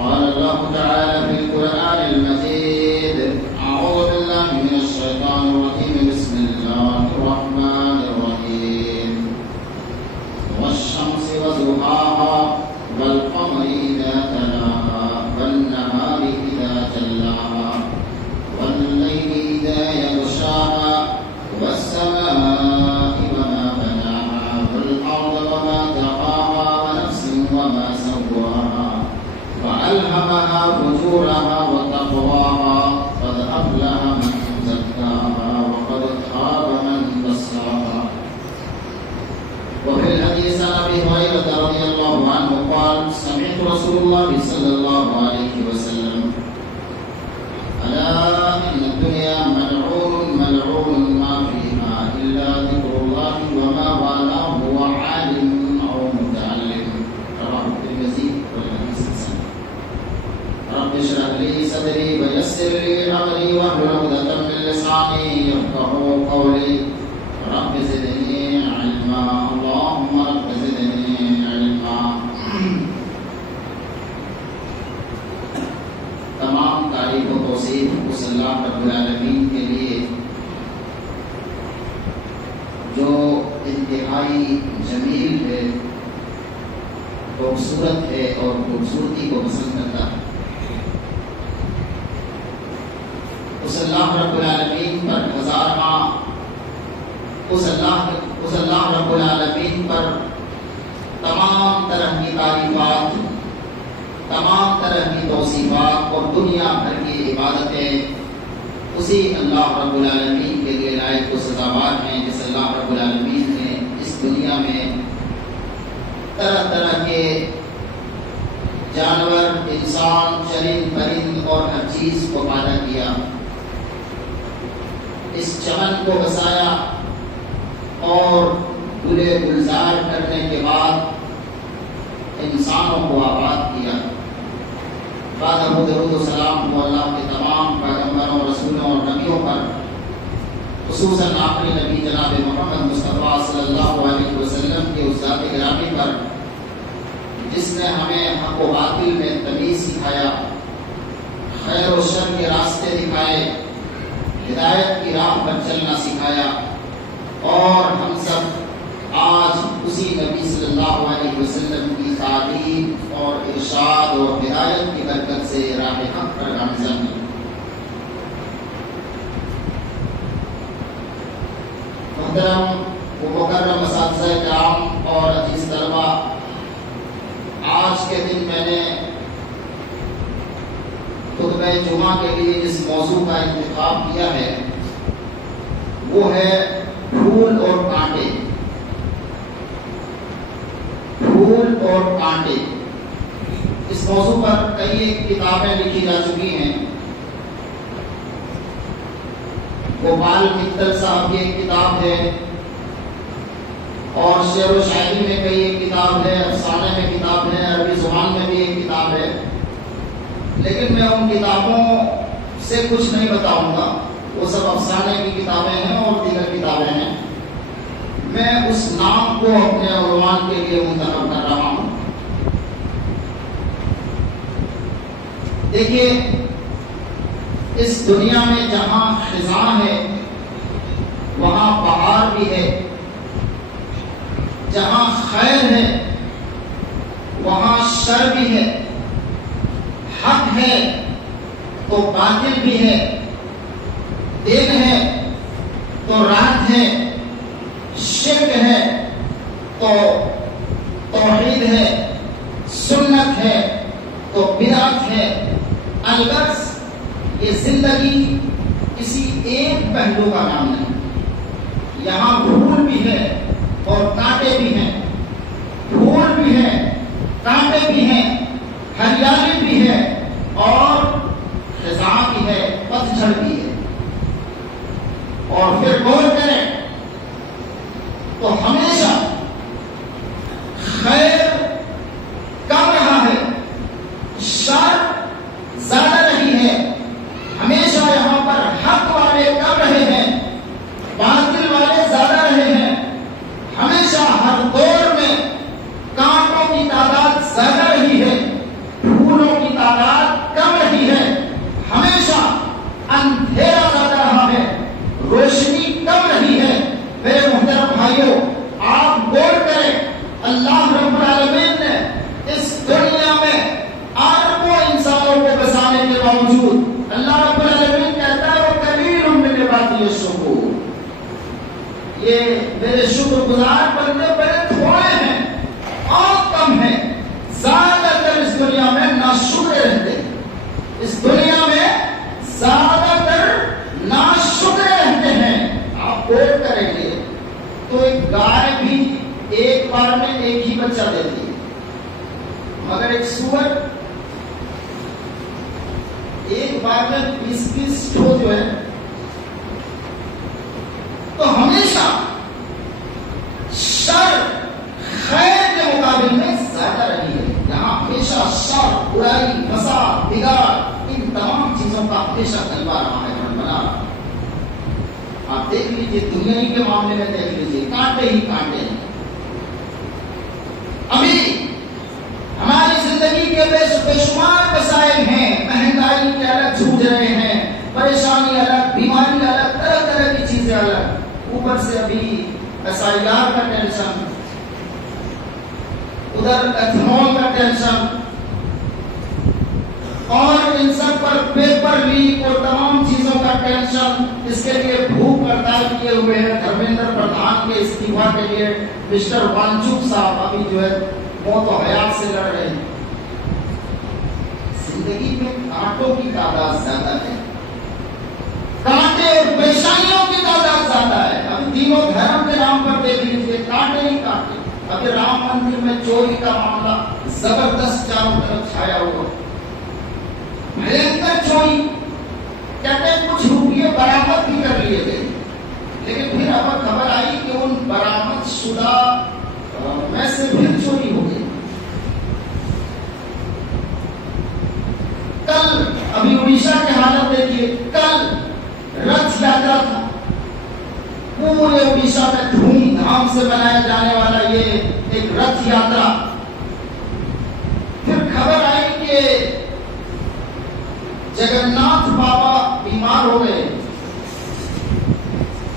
قال الله تعالى في القرآن المجيد أعوذ بالله من الشيطان الرجيم بسم الله الرحمن الرحيم والشمس وضحاها والقمر إذا تلاها والنهار إذا جلاها والليل إذا يغشاها والسماء وما بناها والأرض وما طحاها ونفس وما سواها فألهمها فجورها وتقواها قد أفلح من زكاها وقد خاب من دساها. وفي الحديث عن أبي هريرة رضي الله عنه قال سمعت رسول الله صلى الله عليه وسلم ألا إن الدنيا ملعون ما فيها إلا ذكر الله وما والاه وعالم أو متعلم. رواه الترمذي والحديث حسن. رب اشرح لي صدري ويسر لي أمري واحلل عقدة من لساني يفقهوا قولي. رب زدني علما اللهم رب زدني علما. تمام تعریف و توصیف اس اللہ رب العالمین کے لیے جو انتہائی جمیل ہے، خوبصورت ہے اور خوبصورتی کو پسند کرتا ہے. اس اللہ رب العالمین پر ہزارہاں اس اللہ رب العالمین پر تمام طرح کی تعریفات، تمام طرح کی توصیفات اور دنیا بھر کی عبادتیں اسی اللہ رب العالمین کے لیے لائق و سزاوار ہیں. جس اللہ رب العالمین نے اس دنیا میں طرح طرح کے جانور، انسان، چرند پرند اور ہر چیز کو پیدا کیا، اس چمن کو بسایا اور گلے گلزار کرنے کے بعد انسانوں کو آباد کیا. بعد درود و سلام ہو اللہ کے تمام پیغمبروں، رسولوں اور نبیوں پر، خصوصاً آخری نبی جناب محمد مصطفیٰ صلی اللہ علیہ وسلم کے اس ذات گرامی پر جس نے ہمیں حق و باطل میں تمیز سکھایا، خیر و شر کے راستے دکھائے، ہدایت کی راہ پر چلنا سکھایا. اور ہم سب آج اسی نبی صلی اللہ علیہ وسلم کی تعلیم اور ارشاد اور ہدایت کی برکت سے راہ حق پر گامزن ہیں. محترم و مکرم اساتذہ کرام اور عزیز طلبہ، آج کے دن میں نے خطبہ جمعہ کے لیے جس موضوع کا انتخاب کیا ہے وہ ہے پھول اور کانٹے. پھول اور کانٹے. اس موضوع پر کئی کتابیں لکھی جا چکی ہیں. گوپال متل صاحب کی ایک کتاب ہے اور شعر و شاعری میں کئی ایک کتاب ہے، افسانے میں کتاب ہے، عربی زبان میں بھی ایک کتاب ہے. لیکن میں ان کتابوں سے کچھ نہیں بتاؤں گا، وہ سب افسانے کی کتابیں ہیں اور دیگر کتابیں ہیں. میں اس نام کو اپنے عنوان کے لیے منتخب کر رہا ہوں. دیکھیے، اس دنیا میں جہاں خزاں ہے وہاں بہار بھی ہے، جہاں خیر ہے وہاں شر بھی ہے، حق ہے تو باطل بھی ہے، دن ہے تو رات ہے، شرک ہے تو توحید ہے، سنت ہے تو بدعت ہے. الغرض یہ زندگی کسی ایک پہلو کا نام نہیں. یہاں پھول بھی ہے اور کانٹے بھی ہیں، پھول بھی ہیں، کانٹے بھی ہیں، ہریالی بھی ہے اور خزاں بھی ہے، پتجھڑ بھی ہے. اور پھر غور کریں تو ہمیشہ خیر کم رہا ہے، شر زیادہ نہیں ہے. ہمیشہ یہاں پر حق والے کم رہے ہیں، باطل والے زیادہ رہے ہیں. ہمیشہ ہر دور میں کانٹوں کی تعداد زیادہ رہی ہے، پھولوں کی تعداد اربوں انسانوں کو بسانے کے باوجود اللہ رب العالمین کہتا ہے وہ قلیل من عبادی الشکور، یہ میرے شکر گزار بندے بڑے تھوڑے ہیں اور کم ہیں، زیادہ تر اس دنیا میں ناشکر رہتے ہیں، اس دنیا میں زیادہ تر ناشکر رہتے ہیں۔ آپ غور کریں گے تو ایک گائے بھی ایک بار میں ایک ہی بچہ دیتی ہے، مگر ایک سور ایک بار میں 20 ٹھو جو ہے، تو ہمیشہ شر خیر کے مقابل میں زیادہ رہی ہے۔ یہاں ہمیشہ شر، برائی، فساد، بگاڑ، ان تمام چیزوں کا ہمیشہ غلبہ رہا ہے، بنا۔ آپ دیکھ لیجیے دنیا ہی کے معاملے میں دیکھ لیجیے، کانٹے ہی کانٹے ہیں۔ ابھی ہماری زندگی کے بے شمار مسائل ہیں، مہنگائی کے الگ جھوج رہے ہیں، پریشانی الگ، بیماری الگ، طرح طرح کی چیزیں الگ، اوپر سے ابھی SIR کا ٹینشن، ادھر ایتھنول کا ٹینشن، اور ان سب پر پیپر لیک اور تمام چیزوں کا ٹینشن۔ اس کے لیے بھوک ہڑتال کیے ہوئے ہیں دھرمیندر پردھان کے استعفا کے لیے مسٹر وانچوک صاحب ابھی جو ہے موت و حیات سے لڑ رہے ہیں۔ زندگی میں کانٹوں کی تعداد زیادہ ہے، کانٹے اور پریشانیوں کی تعداد زیادہ ہے۔ ابھی تینوں دھرم کے نام پر دیکھ لیجیے، کانٹے ہی کانٹے۔ ابھی رام مندر میں چوری کا معاملہ زبردست چاروں طرف چھایا ہوا، بھینکر چوری، کہتے ہیں کچھ روپیے برآمد بھی کر لیے گئے، لیکن پھر اب خبر آئی کہ ان برآمد شدہ میں سے پھر چوری ہو گئی۔ کل ابھی اڑیسہ کی حالت دیکھیے، کل رتھ یاترا تھا، پورے اڑیسہ میں دھوم دھام سے منایا جانے والا یہ ایک رتھ یاترا، پھر خبر آئی کہ جگنناتھ بابا بیمار ہو گئے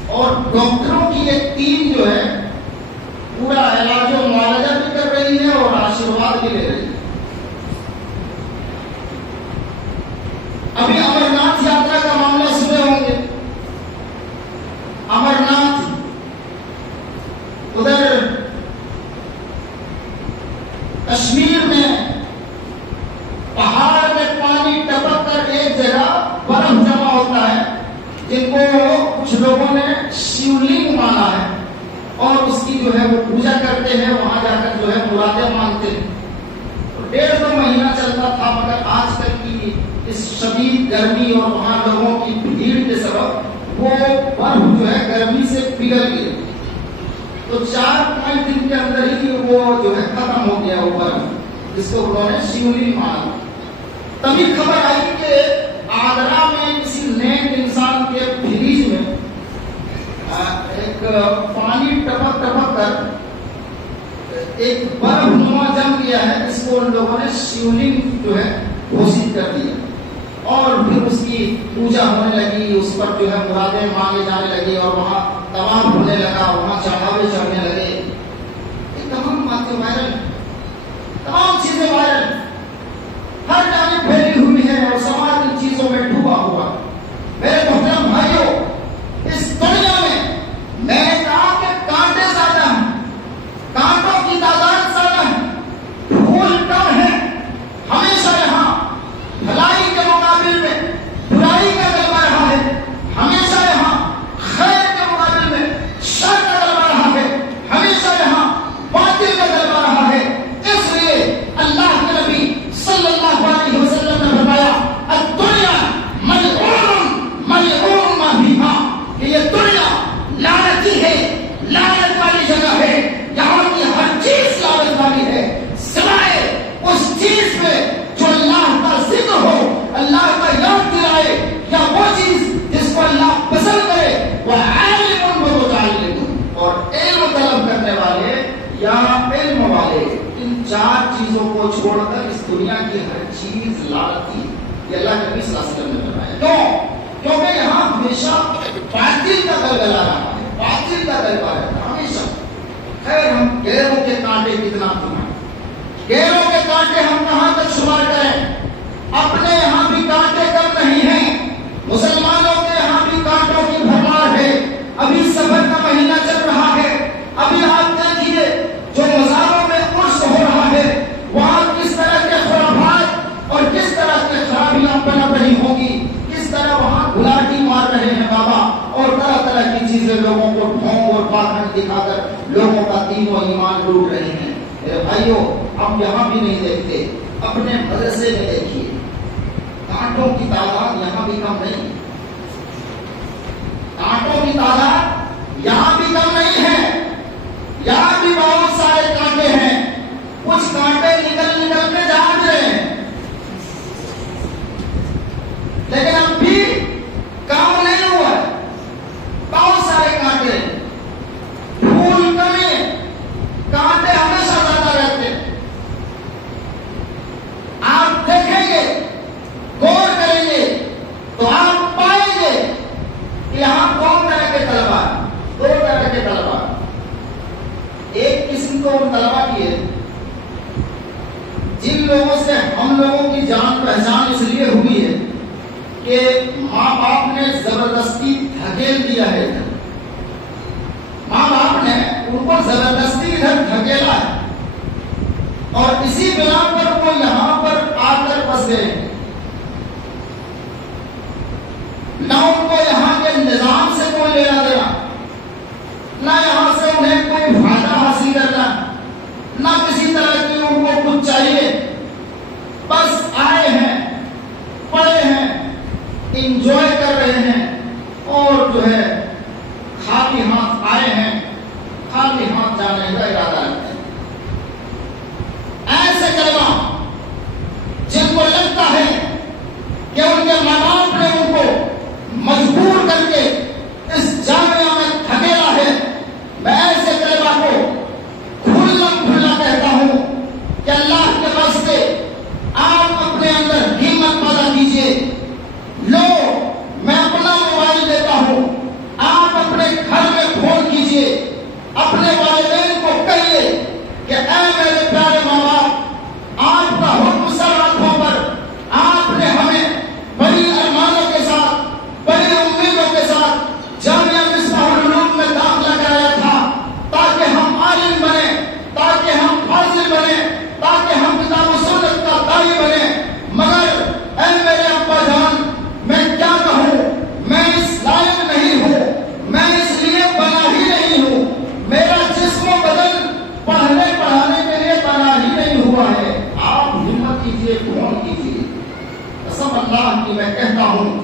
اور ڈاکٹروں کی ایک ٹیم جو ہے پورا علاج و معالجہ بھی کر رہی ہے اور آشیرواد بھی لے رہی ہے۔ ابھی امرناتھ یاترا کا معاملہ سنے ہوں گے، امرناتھ ادھر کشمیر میں پہاڑ میں پانی ٹپک کر ایک جگہ برف جمع ہوتا ہے، جن کو کچھ لوگوں نے شیولنگ مانا ہے اور اس کی جو ہے وہ پوجا کرتے ہیں، وہاں جا کر جو ہے مرادیں مانگتے ہیں۔ 1.5 مہینہ چلتا تھا، مگر آج کل کی اس شدید گرمی اور وہاں لوگوں کی بھیڑ کے سبب وہ برف جو ہے گرمی سے پگھل گئی، تو 4-5 دن کے اندر ہی وہ جو ہے ختم ہو گیا وہ برف، جس کو انہوں نے شیولنگ مانا۔ تبھی خبر آئی کہ آگرہ میں کسی نیک انسان کے فریج میں ایک پانی ٹپک ٹپک کر ایک برف نما جم گیا ہے، جس کو ان لوگوں نے شیولنگ جو ہے گھوشت کر دیا، اور پھر اس کی پوجا ہونے لگی، اس پر جو ہے مرادیں مانگے جانے لگی، اور وہاں طواف ہونے لگا، وہاں چڑھاوے چڑھنے لگے۔ یہ تمام باتیں وائرل، تمام چیزیں وائرل، ہر جانب پھیلی ہوئی ہے اور سماج ان چیزوں میں ڈوبا ہوا۔ میرے محترم بھائیوں، اس دنیا میں نے کہا کہ کانٹے زیادہ ہیں، کانٹوں کی تعداد زیادہ ہے، پھول کم ہے، ہمیشہ یہاں بھلائی کے مقابل میں برائی کا غلبہ رہا ہے، ہمیشہ یہاں خیر کے مقابل میں شر کا غلبہ رہا ہے، ہمیشہ یہاں باطل کا غلبہ رہا ہے۔ اس لیے اللہ کے نبی صلی اللہ علیہ وسلم نے فرمایا الدنیا ملعون ملعون ما فیہا، کہ یہ دنیا لعنتی ہے، لعنت والی جگہ ہے، یہاں کی ہر چیز لعنت والی ہے، سوائے اس چیز میں جو اللہ کا ذکر ہو، اللہ کا یاد دلائے، یا وہ چیز جس کو اللہ پسند کرے، وہ عالم و متعلم، اور علم طلب کرنے والے یا علم والے، ان 4 چیزوں کو چھوڑ کر اس دنیا کی ہر چیز لعنتی ہے۔ یہ اللہ کے نبی صلی اللہ علیہ وسلم نے فرمایا۔ کیوں؟ کیونکہ یہاں ہمیشہ باطل کا غلبہ رہا ہے، باطل کا غلبہ رہتا ہے ہمیشہ۔ خیر، ہم گیروں کے کانٹے کتنا کمائیں، گیروں کے کانٹے ہم کہاں تک شمار کریں؟ لوٹ رہے ہیں. میرے بھائیوں اب یہاں بھی نہیں دیکھتے, اپنے مدرسے میں دیکھیے کانٹوں کی تعداد یہاں بھی کم نہیں, کانٹوں کی تعداد یہاں بھی کم نہیں ہے, یہاں بھی بہت سارے کانٹے ہیں. کچھ کانٹے نکل نکل کے جا رہے ہیں, لیکن اب بھی کام نہیں ہوا ہے. بہت سارے کانٹے, پھول کمی, کانٹے ہمیشہ زیادہ رہتے ہیں. آپ دیکھیں گے, غور کریں گے تو آپ پائیں گے کہ یہاں کون طرح کے طلبا, دو طرح کے طلبا. ایک قسم تو ان طلبا کی ہے جن لوگوں سے ہم لوگوں کی جان پہچان اس لیے ہوئی ہے کہ ماں باپ نے زبردستی دھکیل دیا ہے. ماں باپ نے ان کو زبردستی ادھر دھکیلا ہے اور اسی بنا پر وہ یہاں پر آ کر بس گئے. نہ ان کو یہاں کے نظام سے کوئی لینا دینا, نہ یہاں سے انہیں کوئی فائدہ حاصل کرنا, نہ کسی طرح کی ان کو کچھ چاہیے. بس آئے ہیں, پڑھے ہیں, انجوائے کر رہے ہیں اور جو ہے خالی ہاتھ آئے ہیں, خالی ہاتھ جانے کا ارادہ رکھتے ہیں. ایسے طلبا جن کو لگتا ہے کہ ان کے ماں باپ نے ان کو مجبور کر کے اس جامعہ میں دھکیلا ہے, میں ایسے طلبا کو کھلم کھلا کہتا ہوں کہ اللہ کے واسطے آپ اپنے اندر ہمت پیدا کیجیے. لو میں اپنا موبائل دیتا ہوں, آپ اپنے گھر میں فون کیجیے, اپنے والدین کو کہیے کہ اے میرے پیارے ماں باپ, آپ کا حکم سر آنکھوں پر, آپ نے ہمیں بڑی ارمانوں کے ساتھ, بڑی امیدوں کے ساتھ جامعہ مصباح العلوم میں داخلہ کرایا تھا تاکہ ہم عالم بنیں, تاکہ ہم فاضل بنیں, تاکہ ہم کتاب و سنت کا داعی بنیں. مگر اے میرے ابا جان, میں کیا کہوں, میں اس لائق نہیں ہوں, میں اس لیے بنا ہی نہیں ہوں, میرا جسم و بدن پڑھنے پڑھانے کے لیے بنا ہی نہیں ہوا ہے. آپ ہمت کیجیے, فون کیجیے. قسم اللہ کی میں کہتا ہوں,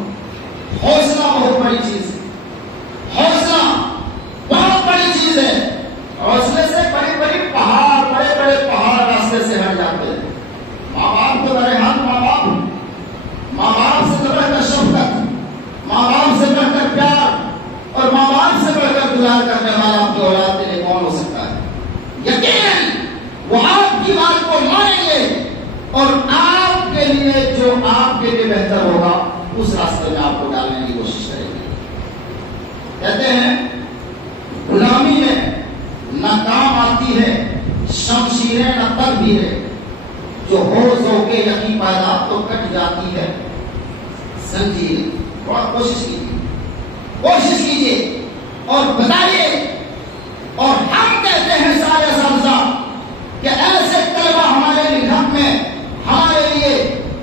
حوصلہ بہت بڑی چیز ہے, حوصلہ بہت بڑی چیز ہے. حوصلے سے بڑے بڑے پہاڑ راستے سے ہٹ جاتے ہیں. ماں باپ کو بڑے ہاتھ, ماں باپ سے بڑھ کر شفقت, ماں باپ سے بڑھ کر پیار اور ماں باپ سے بڑھ کر دعا کرنے والا آپ کی اولاد کے لیے کون ہو سکتا ہے؟ یقیناً وہ آپ کی بات کو مانیں گے اور آپ کے لیے جو آپ کے لیے بہتر ہوگا اس راستے میں آپ کو ڈالنے کی کوشش کریں گے. کہتے ہیں غلامی میں نہ کام آتی ہے شمشیریں نہ تدبیریں, جو ہو ذوق یقین پیدا تو کٹ جاتی ہے زنجیر. تھوڑا کوشش کیجیے اور بتائیے. اور ہم کہتے ہیں سارے اساتذہ کہ ایسے طلبا ہمارے لکھت میں ہمارے لیے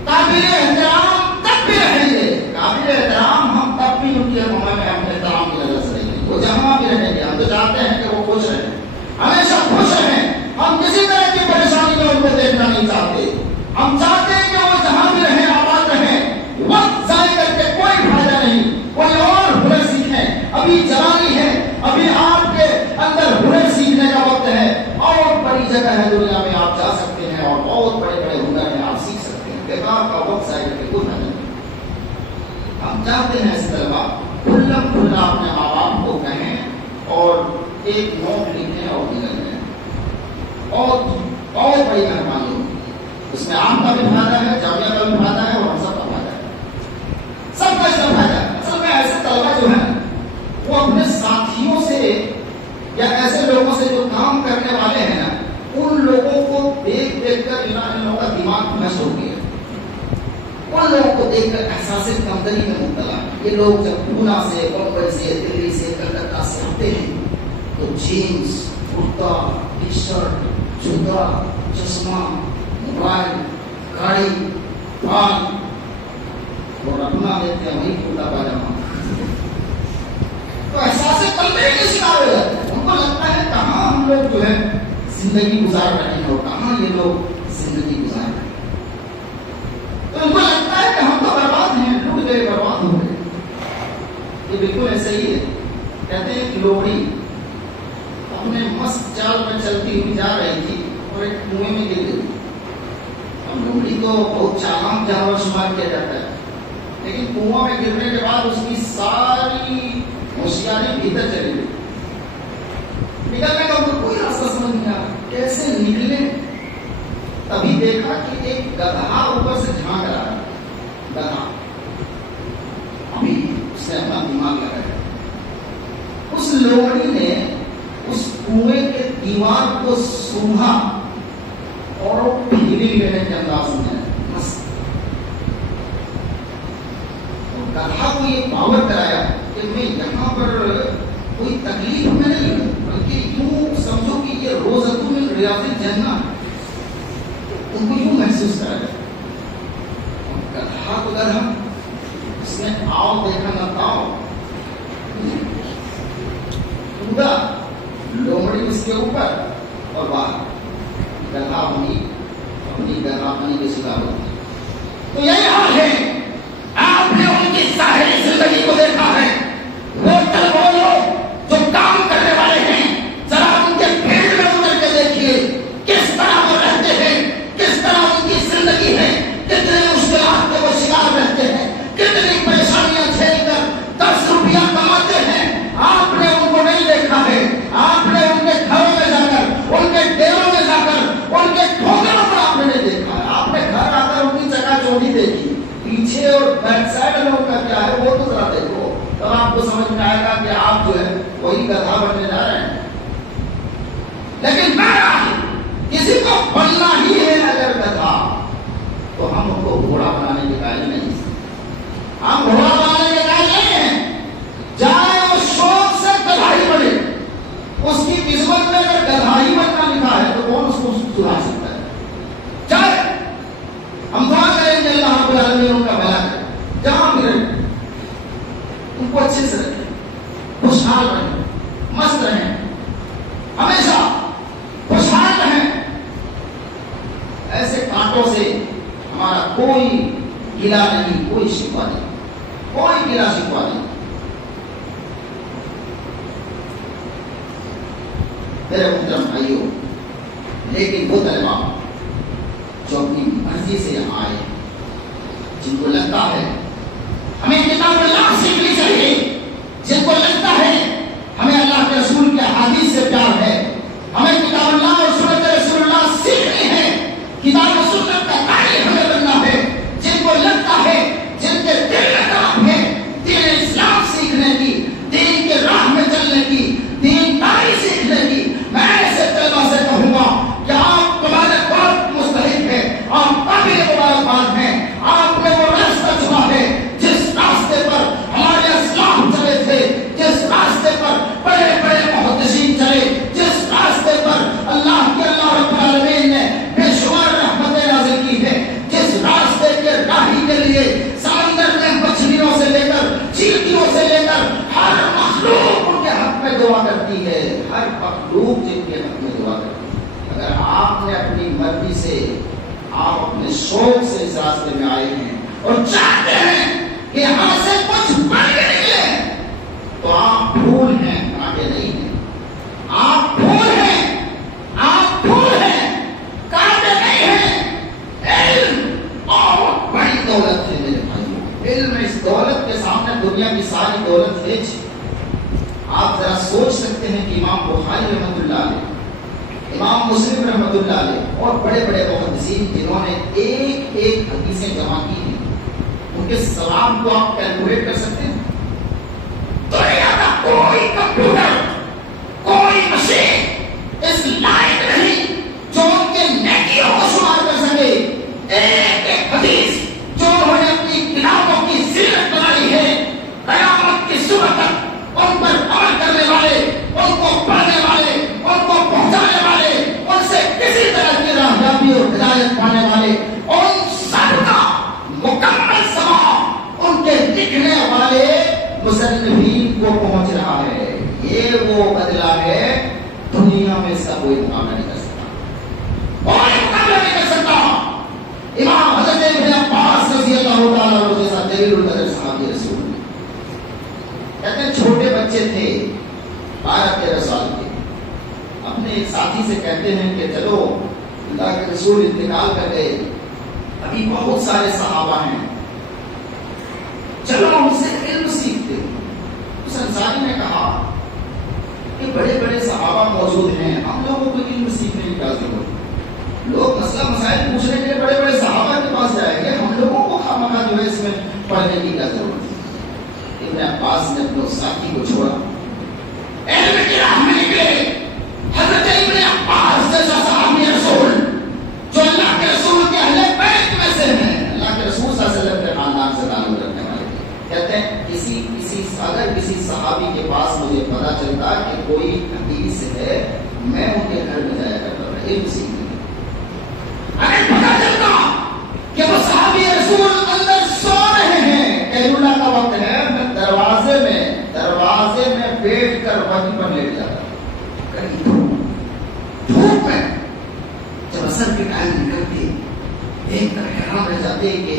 قابل احترام تب بھی رہیں گے. قابل احترام ہم تب بھی ان کے ہمیں احترام کی نظر سے رہیں گے. وہ جہاں بھی رہیں گے, ہم تو چاہتے ہیں کہ وہ خوش رہیں, ہمیشہ خوش رہیں. ہم کسی طرح کی پریشانی میں ان کو دیکھنا نہیں چاہتے. ہم چاہتے ہیں کہ وہ جہاں بھی رہیں آباد رہیں. وقت ضائع کر کے کوئی فائدہ نہیں, کوئی اور ہنر سیکھیں. ابھی جوانی ہے, ابھی آپ کے اندر ہنر سیکھنے کا وقت ہے. اور بڑی جگہ ہے دنیا میں, آپ جا سکتے ہیں اور بہت بڑے بڑے ہنر ہیں, آپ سیکھ سکتے ہیں. بیکار کا وقت ضائع کر کے کوئی فائدہ نہیں. ہم چاہتے ہیں اس طرح کھلم کھلا اپنے ماں باپ کو کہیں اور ایک نوٹ لکھیں اور نکل جائیں. بہت بڑی مہربانی ہوگی. اس میں آپ کا بھی فائدہ ہے, جامعہ کا بھی فائدہ ہے اور ہم سب کا فائدہ ہے. سب کا اس میں فائدہ ہے. اصل میں ایسے طلبا جو ہیں وہ اپنے ساتھیوں سے یا ایسے لوگوں سے جو کام کرنے والے ہیں نا, ان لوگوں کو دیکھ کر ان لوگوں کا دماغ نشٹ ہو گیا. ان لوگوں کو دیکھ کر احساس کمتری میں مبتلا. یہ لوگ جب پونا سے, بمبئی سے, دلی سے, کلکتہ سے آتے ہیں تو جینس, کرتا, ٹی شرٹ, جوتا, چشمہ, موبائل, گاڑی, بال اور اپنا دیکھتے ہیں وہی کرتا پاجامہ. تو احساس کمتری کے شکار ہو جاتے ہیں. ان کو لگتا ہے کہاں ہم لوگ جو ہے زندگی گزار رہے ہیں اور کہاں یہ لوگ زندگی گزار رہے ہیں. تو ان کو لگتا ہے کہ ہم تو برباد ہیں, لوٹ گئے, برباد ہو گئے. یہ بالکل ایسا ہی ہے. کہتے ہیں کہ لومڑی اپنے مست چال میں چلتی ہوئی جا رہی تھی اور ایک کنویں میں گر گئی. اب لومڑی تو بہت چالاک جانور شمار کیا جاتا ہے, لیکن کنواں میں گرنے کے بعد اس کی ساری ہوشیاری بھیتر چلی گئی. نکلنے کا کوئی راستہ سمجھ نہیں آیا کیسے نکلے. تبھی دیکھا کہ ایک گدھا اوپر سے جھانک رہا ہے. گدھا ابھی اس نے اپنا دماغ لگایا. اس لومڑی نے اس کنویں کے دیوار کو سونگھا اور فیلنگ لینے کے انداز میں بس گدھا کو یہ باور کرایا کہ میں یہاں پر کوئی تکلیف میں نہیں ہوں, بلکہ یوں سمجھو کہ یہ روزۃ من ریاض الجنہ. ان کو یوں محسوس کرایا. گدھا کو گدھا, اس نے آؤ دیکھا نہ تاؤ, کودا, لومڑی اس کے اوپر اور باہر. گدھا اپنی گدھا پنی کی شکایت. تو یہی حال ہے. آپ نے ان کی ظاہری زندگی کو دیکھا ہے. وہ لوگ جو کام کرنے والے ہیں, ذرا ان کے پیٹ میں اتر کے دیکھیے کس طرح وہ رہتے ہیں, کس طرح ان کی زندگی ہے, کتنے مشکلات کے وہ شکار رہتے ہیں, کتنی پریشانیاں جھیل کر 10 روپیہ کماتے ہیں. آپ نے ان کو نہیں دیکھا ہے. آپ نے ان کے گھروں میں جا کر, ان کے ڈیروں میں جا کر, ان کے ٹھوکروں پر آپ نے نہیں دیکھا ہے. آپ نے گھر آ کر ان کی چکا چوندی دیکھی, پیچھے اور بیک سائڈ میں ان کا کیا ہے وہ تو ذرا دیکھو, تب آپ کو سمجھ میں آئے گا کہ آپ جو ہے وہی گدھا بننے جا رہے ہیں. لیکن کسی کو بننا ہی ہے اگر گدھا, تو ہم ان کو گھوڑا بنانے کے قائل نہیں. ہم گھوڑا بنانے کے قائل نہیں ہیں. جائے وہ شوق سے گدھا ہی بنے, اس کی قسمت میں اگر گدھا ہی بننا لکھا ہے تو کون اس کو چڑھا سکتا ہے. چاہے ہم دعا کریں کہ اللہ رب العالمین ان کا بھلا کرے, جہاں بھی رہیں ان کو اچھے سے رکھیں, خوشحال رہیں, مست رہیں, ہمیشہ خوشحال رہیں. ایسے کانٹوں سے ہمارا کوئی گلا نہیں, کوئی شکوہ نہیں, کوئی گلا شکوہ نہیں. میرے محترم بھائیوں, لیکن وہ طلباء جو اپنی مرضی سے یہاں آئے, جن کو لگتا ہے ہمیں کتاب اللہ سیکھنی چاہیے, جن کو لگتا ہے ہمیں اللہ کے رسول کے حدیث سے پیار ہے, ہمیں کتاب اللہ اور سنت رسول اللہ سیکھنی ہے, کتاب و سنت کا قائل ہمیں بننا ہے. جن کو لگتا ہے, جن کے دل میں طلب ہے دین اسلام سیکھنے کی, دین کے راہ میں چلنے کی, دین داری سیکھنے کی, میں ایسے طلباء سے کہوں گا کہ آپ تمہارے بہت مستحق ہیں, آپ قابل مبارکباد ہیں. آپ نے وہ راستہ چنا ہے جس راستے پر ہمارے اسلاف چلے تھے, جس راستے پر بڑے بڑے محدثین چلے, جس راستے پر اللہ رب العالمین نے بے شمار رحمتیں نازل کی ہے, جس راستے کے راہی کے لیے سمندر میں مچھلیوں سے لے کر, چیونٹیوں سے لے کر ہر مخلوق ان کے حق میں دعا کرتی ہے, ہر مخلوق جن کے حق میں دعا کرتی ہے. اگر آپ نے اپنی مرضی سے, آپ اپنے شوق سے اس راستے میں آئے ہیں اور چاہتے ہیں کہ یہاں سے کچھ بن کے نکلے, تو آپ پھول ہیں, کانٹے نہیں ہیں. آپ پھول ہیں, آپ پھول ہیں, کانٹے نہیں ہیں. علم اور بڑی دولت ہے میرے بھائیوں. علم اس دولت کے سامنے دنیا کی ساری دولت ہیچ. آپ ذرا سوچ سکتے ہیں کہ امام بخاری رحمۃ اللہ علیہ, امام مسلم رحمۃ اللہ علیہ اور بڑے بڑے محدثین جنہوں نے ایک ایک حدیثیں جمع کی ہیں, ان کے ثواب کو آپ کیلکولیٹ کر سکتے ہیں؟ دنیا کا کوئی کمپیوٹر, کوئی مشین اس لائق نہیں جو ان کے نیکیوں کو شمار کر سکے. ایک ایک حدیث جو انہوں نے اپنی کتابوں کی سیرت بنائی ہے, قیامت کی صبح تک ان پر عمل کرنے والے, ان کو پڑھنے والے, ان کو پہنچانے والے, ان سے کسی طرح کی راہنمائی اور ہدایت پانے والے, ان سب کا مکمل ثواب ان کے لکھنے والے مصنفین کو پہنچ رہا ہے. یہ وہ بدلہ ہے, دنیا میں اس کا کوئی مقابلہ نہیں کر سکتا. 13 سال کے، اپنے ایک ساتھی سے کہتے ہیں کہ چلو اللہ کے رسول انتقال کر گئے، ابھی بہت سارے صحابہ ہیں، چلو ہم سے علم سیکھتے۔ اس انصاری نے کہا کہ بڑے بڑے صحابہ موجود ہیں، ہم لوگوں کو علم سیکھنے کی کیا ضرورت؟ لوگ مسئلہ مسائل پوچھنے کے لیے بڑے بڑے صحابہ کے پاس جائیں گے، ہم لوگوں کو خامخواہ جو ہے اس میں پڑھنے کی کیا ضرورت ہے؟ ابن عباس نے اپنے ساتھی کو چھوڑا، علم کی راہ میں نکلے۔ حضرت ابن عباس جیسا صحابی رسول جو اللہ کے رسول کے اہل بیت میں سے ہیں، اللہ کے رسول صلی اللہ علیہ وسلم کے خاندان سے تعلق رکھنے والے، کہتے ہیں اگر کسی صحابی کے پاس مجھے پتا چلتا کہ کوئی حدیث ہے، میں ان کے گھر میں جایا کرتا تھا علم سیکھنے۔ اگر پتا چلتا کہ وہ صحابی رسول اندر سو رہے ہیں، قیلولہ کا وقت ہے، میں دروازے میں بیٹھ کر وہیں پر لیٹ جاتا، کہیں دھوپ میں۔ جب اثر کے ٹائم نکلتے دیکھ کر حیران رہ جاتے کہ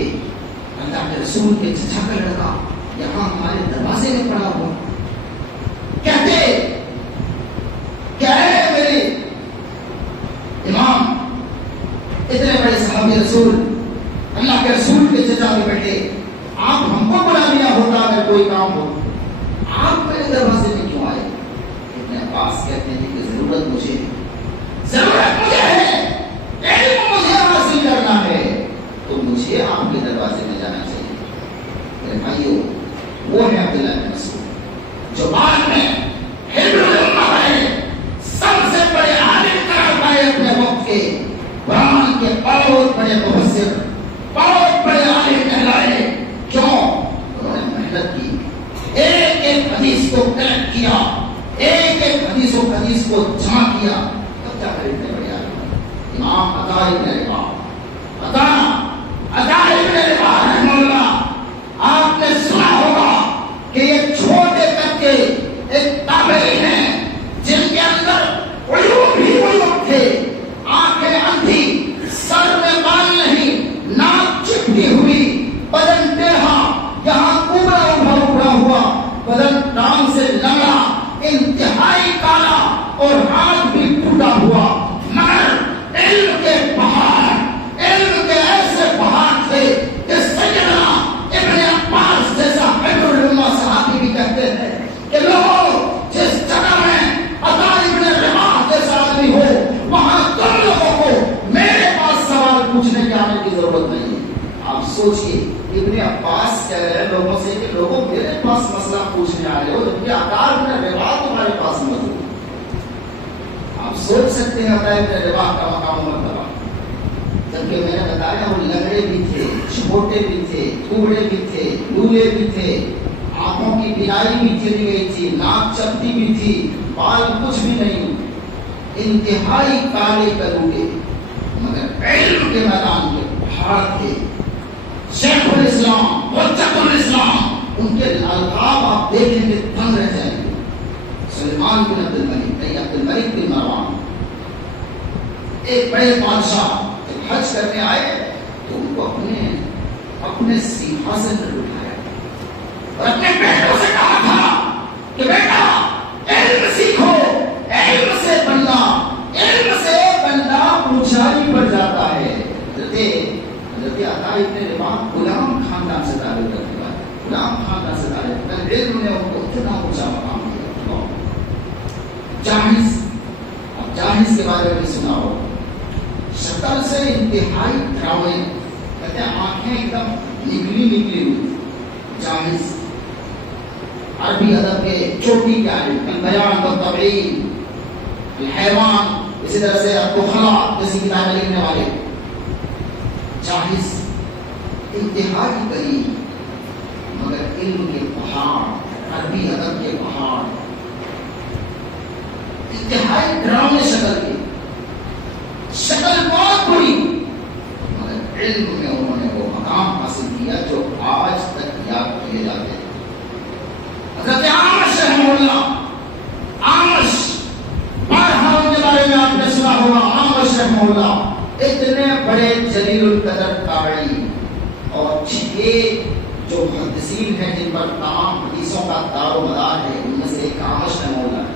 اللہ کے رسول کے چچا کا لڑکا یہاں ہمارے دروازے میں پڑا ہوا، کہتے کیا ہے میرے امام، اتنے بڑے صحابی رسول اللہ کے رسول کے چچا میں بیٹھے، آپ ہم کو بلا لیا ہوتا اگر کوئی کام ہو، آپ میرے دروازے میں کیوں آئے؟ ابن عباس کہتے ہیں کہ ضرورت مجھے ہے، علم مجھے حاصل کرنا ہے، تو مجھے آپ کے دروازے میں جانا چاہیے۔ میرے بھائیو، وہ ہے عبداللہ بن مسعود جو بعد میں حبر الامہ ہے، سب سے بڑے عالم قرار پائے اپنے وقت کے، قرآن کے بہت بڑے مفسر، بہت بڑے عالم کہلائے۔ کیوں؟ انہوں نے محنت کی، ایک ایک حدیث کو کلیکٹ کیا، ایک ایک حدیث کو جمع کیا، تب جا کر اتنے بڑے عالم۔ امام عطا ابن رباح رحمہ اللہ، آپ نے سنا ہوگا کہ یہ چھوٹے کر کے ایک تابعی ہیں جن کے اندر عیوب ہی عیوب تھے، آنکھیں اندھی، سر میں بال نہیں، ناک چپٹی ہوئی، بدن ٹیڑھا، یہاں کوبرا اٹھا ہوا، بدن ٹانگ سے لگا، انتہائی کالا اور ہاتھ بھی ٹوٹا ہوا، مگر علم کے پہاڑ، علم کے ایسے پہاڑ تھے کہ سیدنا ابن عباس جیسا حبر الامہ صحابی بھی کہتے ہیں کہ لوگوں جس جگہ میں عطا ابن رباح جیسا آدمی ہو، وہاں تم لوگوں کو میرے پاس سوال پوچھنے کے آنے کی ضرورت نہیں ہے۔ آپ سوچئے ابن عباس کہہ رہے ہیں لوگوں سے کہ لوگوں میرے پاس مسئلہ پوچھنے آ رہے ہو، جبکہ عطا ابن رباح تمہارے پاس موجود ہے۔ آپ سوچ سکتے ہیں عطا ابن رباح کا مقام و مرتبہ، جبکہ میں نے بتایا وہ لنگڑے بھی تھے، چھوٹے بھی تھے، ٹوڑے بھی تھے، لولے بھی تھے، آنکھوں کی بینائی بھی چلی گئی تھی، ناک چپٹی بھی تھی، بال کچھ بھی نہیں، انتہائی کالے کلوگے، مگر علم کے میدان کے پہاڑ تھے۔ شیخ الاسلام، حجت الاسلام، ان کے القاب آپ دیکھیں گے تنگ رہ جائیں گے۔ سلیمان بن عبد الملک، نہیں عبد الملک بن مروان، ایک بڑے بادشاہ جب حج کرنے آئے تو ان کو اپنے سنگھاسن پر بٹھایا اور اپنے بیٹوں سے کہا تھا کہ بیٹا علم سیکھو، علم سے بندہ اونچائی پر جاتا ہے۔ حضرت عطا ابن رباح غلام خاندان سے تعلق رکھنے والے، غلام خاندان سے تعلق رکھنے، علم نے ان کو اتنا اونچا مقام دیا۔ اب جاہز کے بارے میں سنا ہو، شکل سے انتہائی ڈراونے، کہتے ہیں آنکھیں ایک دم نکلی ہوئی، جاہز عربی ادب کے چوٹی کے عالم، البیان والتبعین، الحیوان، اسی طرح سے البخلا جیسی کتابیں لکھنے والے، جاہز انتہائی قریب، مگر علم کے پہاڑ، عربی ادب کے پہاڑ، انتہائی ڈراؤنے شکل بہت بڑی، مگر علم میں انہوں نے وہ مقام حاصل کیا جو آج تک یاد کیے جاتے ہیں۔ حضرت اعمش رحمہ اللہ، اعمش بارہا ان کے بارے میں آپ نے سنا ہوگا، اعمش رحمہ اللہ اتنے بڑے جلیل القدر تابعی، اور چھ جو محدثین ہیں جن پر تمام حدیثوں کا دار و مدار ہے، ان میں سے ایک اعمش رحمہ اللہ ہے۔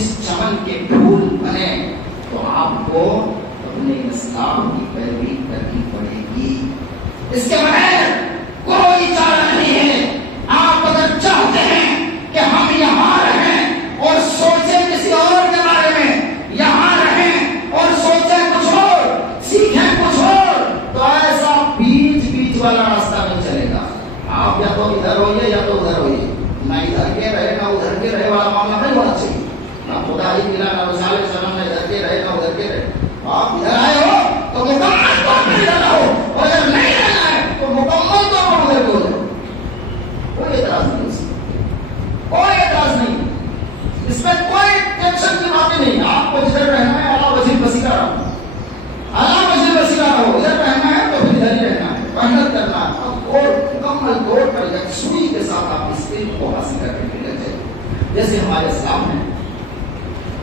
اس چمن کے پھول بنے تو آپ کو اپنے اسلام کی پیروی کرنی پڑے گی. اس کے بغیر کوئی چارہ نہیں ہے. آپ اگر چاہتے ہیں کہ ہم یہاں رہیں اور سوچیں کسی اور کے بارے میں، یہاں رہیں اور سوچیں کچھ اور، سیکھیں کچھ اور، تو ایسا بیچ والا راستہ نہیں چلے گا. آپ یا تو ادھر ہوئیے یا تو ادھر ہوئیے، نہ ادھر کے رہے نہ ادھر کے رہے والا معاملہ نہیں ہونا چاہیے. نہ خدا ہی ملا نہ رسول اللہ صلی اللہ علیہ وسلم نے ادھر کے رہے نہ ادھر کے رہے. آپ ادھر آئے ہو تو مکمل طور پر ادھر رہو، اور اگر نہیں رہنا ہے تو مکمل طور پر ادھر کو ہو جائے. کوئی اعتراض نہیں، اس میں کوئی اعتراض نہیں، اس میں کوئی ٹینشن کی بات نہیں. آپ کو جدھر رہنا ہے اللہ وزیر وسیلہ رہو، اللہ وزیر وسیلہ رہو. ادھر رہنا ہے تو پھر ادھر ہی رہنا ہے، محنت کرنا ہے اور مکمل طور پر یکسوئی کے ساتھ آپ اس علم کو حاصل کر کے لے جائیں. جیسے ہمارے اسلام میں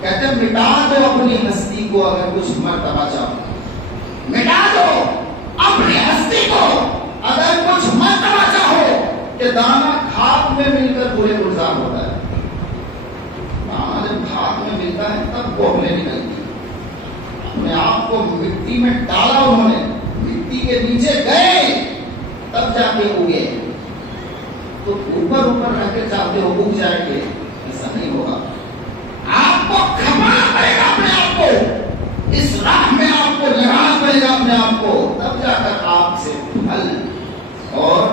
کہتے ہیں مٹا دو اپنی ہستی کو اگر کچھ مرتبہ چاہو، مٹا دو اپنی ہستی کو اگر کچھ مرتبہ چاہو. کہ دانا کھاد میں مل کر پورے گلزار ہوتا ہے. دانا جب کھاد میں ملتا ہے تب کوہلے نکلتی. اپنے آپ کو مٹی میں ڈالا انہوں نے، مٹی کے نیچے گئے تب جا کے اگے. تو اوپر رہ کے چاہتے ہو اگ جائے گے، ایسا نہیں ہوگا. آپ کو کھپانا پڑے گا اپنے آپ کو، اس راہ میں آپ کو لگانا پڑے گا اپنے آپ کو، تب جا کر آپ سے پھل اور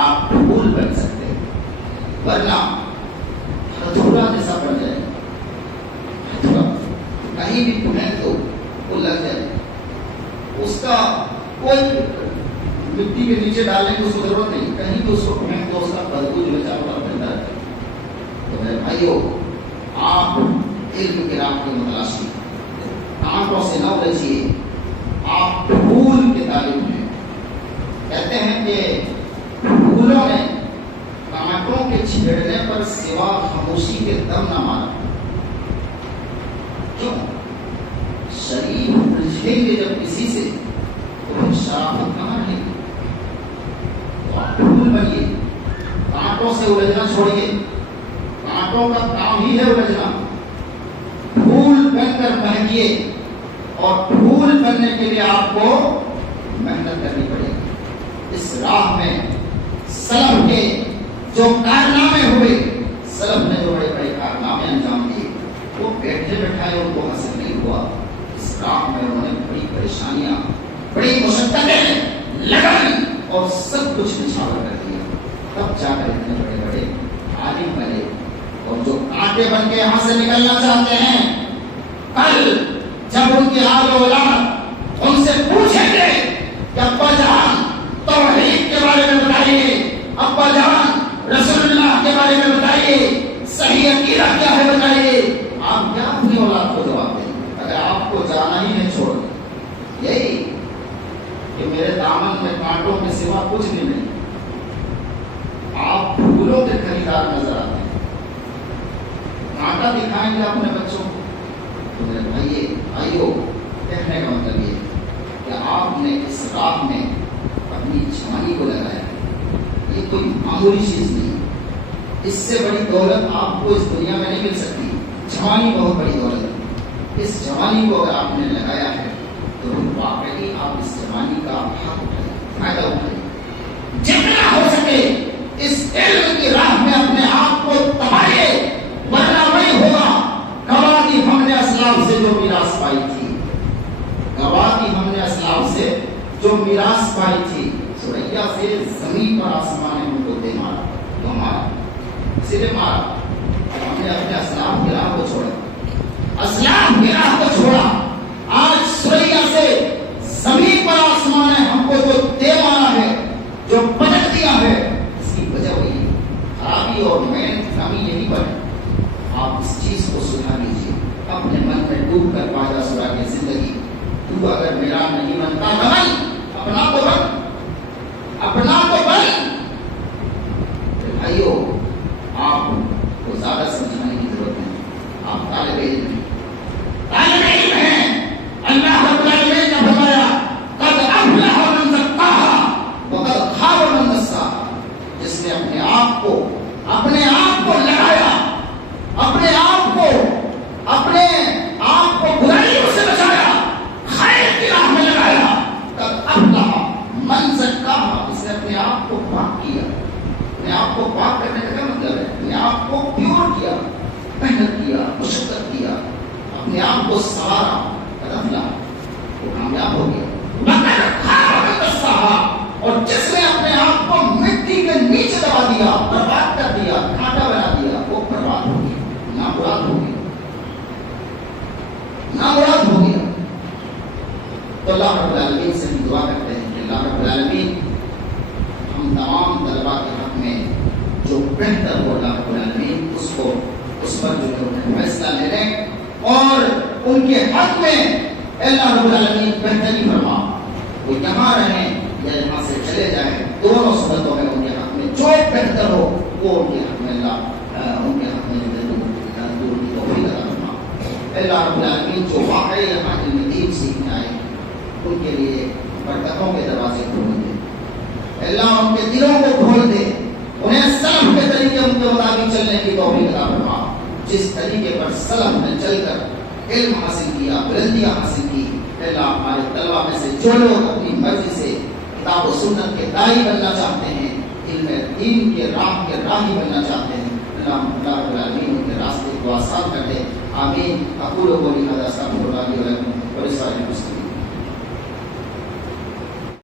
آپ پھول بن سکتے ہیں. ورنہ ہتھوڑا جیسا بن جائے، ہتھوڑا کہیں بھی پھینک دو وہ لگ جائے. اس کا کوئی مٹی کے نیچے ڈالنے کی اس کو ضرورت نہیں، کہیں بھی اس کو پھینک دو، اس کا بدبو جو ہے چاروں طرف بنتا ہے. تو میرے بھائیو، آپ علم کی راہ کی متلاشی آنکھوں سے نہ الجھیے. آپ پھول کے طالب ہیں. کہتے ہیں کہ پھولوں نے کانٹوں کے چھیڑنے پر سوا خاموشی کے دم نہ مارا. کیوں؟ شریف الجھیں گے جب کسی سے تو پھر شرافت کہاں رہے گی. تو آپ پھول بنیے، کانٹوں سے الجھنا چھوڑیے. کانٹوں کا کام ہی ہے الجھنا. پھول بن کر مہکیے، اور پھول بننے کے لیے آپ کو محنت کرنی پڑے گی. اس راہ میں سلف کے جو کارنامے ہوئے، سلف نے جو بڑے بڑے کارنامے انجام دیے، وہ بیٹھے بیٹھائے ان کو حاصل نہیں ہوا. اس راہ میں انہوں نے بڑی پریشانیاں، بڑی مشقتیں، لگن اور سب کچھ نچھاور کر دیا. تب جا کر اتنے بڑے بڑے عالم بنے. اور جو کانٹے بن کے یہاں سے نکلنا چاہتے ہیں، کل جب ان کی آل و اولاد ان سے پوچھیں گے کہ ابا جان توحید کے بارے میں بتائیے، ابا جان رسول اللہ کے بارے میں بتائیے، صحیح عقیدہ کیا ہے بتائیے، آپ کیا اپنی اولاد کو جواب دیں؟ اگر آپ کو جانا ہی ہے چھوڑ یہی کہ میرے دامن میں کانٹوں کے سوا کچھ بھی نہیں. آپ پھولوں کے خریدار نظر آتے ہیں، کانٹا دکھائیں گے اپنے بچوں کو. تو میرے بھائیو، کہنے کا مطلب یہ کہ آپ نے اس راہ میں اپنی جوانی کو لگایا. یہ کوئی معمولی چیز نہیں. اس سے بڑی دولت آپ کو اس دنیا میں نہیں مل سکتی. جوانی بہت بڑی دولت ہے. اس جوانی کو اگر آپ نے لگایا ہے تو واقعی آپ اس جوانی کا حق اٹھائیں، فائدہ اٹھائیں. جتنا ہو سکے اس علم کی راہ میں اپنے آپ کو تباہیے، ورنہ نہیں ہوگا. گواہی ہم نے اسلاف سے جو میراث پائی تھی، گواہی ہم نے اسلاف سے جو میراث پائی تھی، سوریا سے زمین پر آسمان نے ہم کو دے مارا. کیوں مارا؟ اسی لیے مارا ہم نے اپنے اسلاف کی راہ کو چھوڑا. اسلاف کی راہ کو چھوڑا. آج سوریا سے زمین پر آسمان نے ہم کو جو دے مارا ہے، جو پلٹ دیا ہے، اس کی وجہ وہی خرابی اور مین کمی یہی پر ہے. آپ اس چیز کو سدھار لیجیے. اپنے من میں ڈوب کر پایا سورا کی زندگی. تو اگر میرا نہیں بنتا بن، اپنا تو بن، اپنا تو بن. بھائیو، آپ کو زیادہ سمجھانے کی ضرورت نہیں. آپ طالب علم ہیں، طالب علم ہیں. اللہ رب العالمین نے فرمایا قد افلح من زکاہا وقد خاب من دساہا. جس نے اپنے آپ کو لگایا، اپنے آپ کو مشقت کیا، اپنے آپ کو سوارا، وہ کامیاب ہو گیا۔ اور جس نے اپنے آپ کو مٹی کے نیچے دبا دیا، برباد کر دیا، کانٹا بنا دیا، وہ برباد ہو گیا، نامراد ہو گیا، نامراد ہو گیا۔ تو اللہ رب العالمین سے ہم دعا کرتے ہیں کہ اللہ رب العالمین ہم تمام طلباء کے حق میں جو بہتر ہو، اللہ رب العالمین اس پر جو ہے فیصلہ لے لیں، اور ان کے حق میں اللہ رب العالمین بہتری فرما، وہ یہاں رہیں یا یہاں سے چلے جائیں، دونوں صورتوں میں ان کے حق میں جو بہتر ہو وہ ان کے حق میں اللہ ان کے حق میں دور کی توفیق عطا فرما۔ اللہ رب العالمین جو واقعی یہاں علم دین سیکھنے آئے ان کے لیے برکتوں کے دروازے کھول دے، اللہ ان کے دلوں کو کھول دے، انہیں سلف کے طریقے ان کے مطابق چلنے کی توفیق عطا فرما۔ جس طریقے پر سلف نے چل کر علم حاصل کیا، بلندیاں حاصل کی، اللہ ہمارے طلبہ میں سے جو لوگ اپنی مرضی سے کتاب و سنت کے داعی بننا چاہتے ہیں، علم دین کے راہی بننا چاہتے ہیں، اللہ رب العالمین ان کے راستے کو آسان کر دے۔ آمین۔ اقول قولی ھذا استغفر اللہ لی ولکم ولسائر المسلمین۔